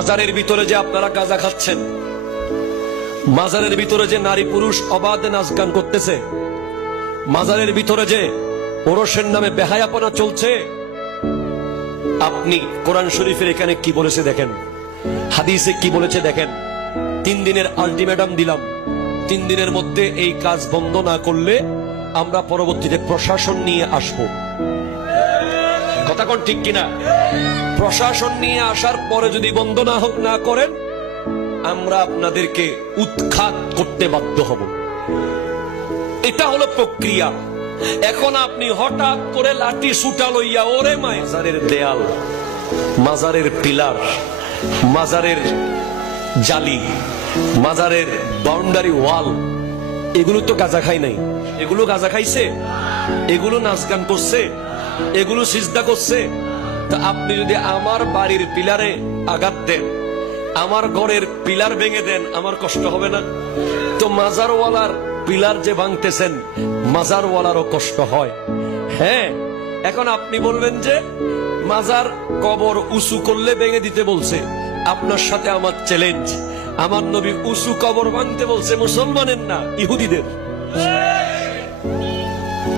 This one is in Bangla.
মাজারের ভিতরে যে আপনারা গাঁজা খাচ্ছেন, মাজারের ভিতরে যে নারী পুরুষ অবাধে নাচ গান করতেছে, মাজারের ভিতরে যে ওরসের নামে বেহায়াপনা চলছে, আপনি কোরআন শরীফের এখানে কি বলেছে দেখেন, হাদিসে কি বলেছে দেখেন। 3 দিনের আলটিমেটাম দিলাম, 3 দিনের মধ্যে এই কাজ বন্ধ না করলে আমরা পরবর্তীতে প্রশাসন নিয়ে আসব। কথা কোন ঠিক কিনা? প্রশাসন নিয়ে আসার পরে যদি বন্ধ না করেন, আমরা আপনাদেরকে উৎখাত করতে বাধ্য হব। এটা হলো প্রক্রিয়া। এখন আপনি হঠাৎ করে লাঠি সুটা লইয়া ওরে মাজারের দেয়াল, মাজারের পিলার, মাজারের জালি, মাজারের বাউন্ডারি ওয়াল, এগুলো তো গাঁজা খাই নাই। এগুলো গাঁজা খাইছে, এগুলো নাচ গান করছে, এগুলো সিজদা করছে। তা আপনি যদি আমার বাড়ির পিলারে আঘাত দেন, আমার ঘরের পিলার ভেঙে দেন, আমার কষ্ট হবে না? তো মাজারওয়ালার পিলার যে ভাঙতেছেন, মাজারওয়ালারও কষ্ট হয়। হ্যাঁ, এখন আপনি বলবেন যে মাজার কবর উঁচু করলে ভেঙে দিতে বলছে। আপনার সাথে আমার চ্যালেঞ্জ, আমার নবী উঁচু কবর ভাঙতে বলছে মুসলমানের না, ইহুদিদের।